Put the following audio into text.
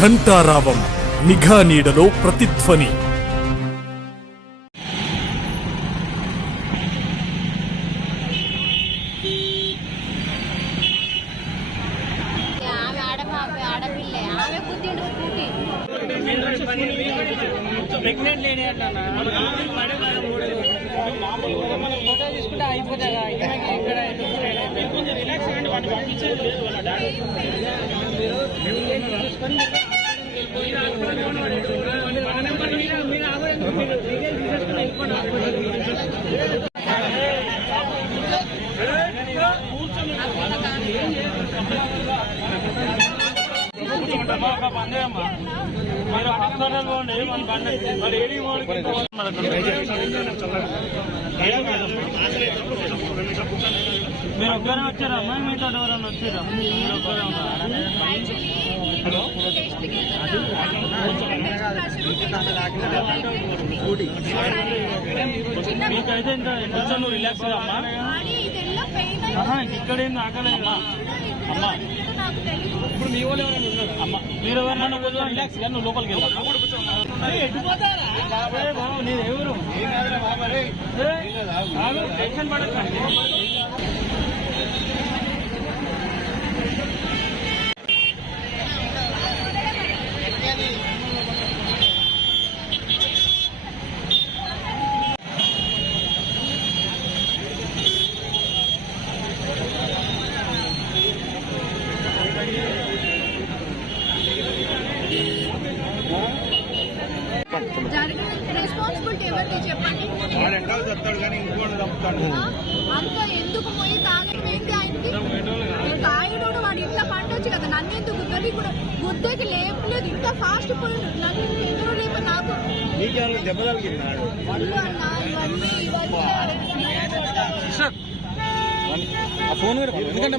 ఘంటారావం నిఘా నీడలో ప్రతిధ్వని. Pregnant lady అట్లా ఫోటో తీసుకుంటే అయిపోతుందా ఇక్కడ రిలాక్స్ అండి వాటి పంపించేది లేదు వాళ్ళ డాడీ పందేమ్మా మీరు హాస్పిటల్ పోండి మరి ఏడీ మీరు ఒక్కరే వచ్చారమ్మా మీతో ఎవరన్నా వచ్చారా మీరు ఒక్కరే ఉన్నారా? మీకైతే ఎంత నువ్వు రిలాక్స్ అమ్మా ఇక్కడేం నాకలేదమ్మా అమ్మా. ఇప్పుడు మీ వాళ్ళు ఎవరైనా ఉన్నారు అమ్మ మీరు ఎవరైనా కొంచెం రిలాక్స్ గా నువ్వు లోపలికి వెళ్ళావు నేను ఎవరు టెన్షన్ పడకండి. రెస్పాన్సిబిలిటీ ఎవరిది చెప్పండి. అంత ఎందుకు పోయి తాగడం ఏంటి ఆయనకి? తాగడు వాడు ఇంట్లో పండొచ్చు కదా, నన్ను ఎందుకు గుద్దకి కూడా గుద్దకి లేపలేదు. ఇంత ఫాస్ట్ పోయి నన్ను ఎందుకు లేప నాకు ఫోన్ ఎందుకంటే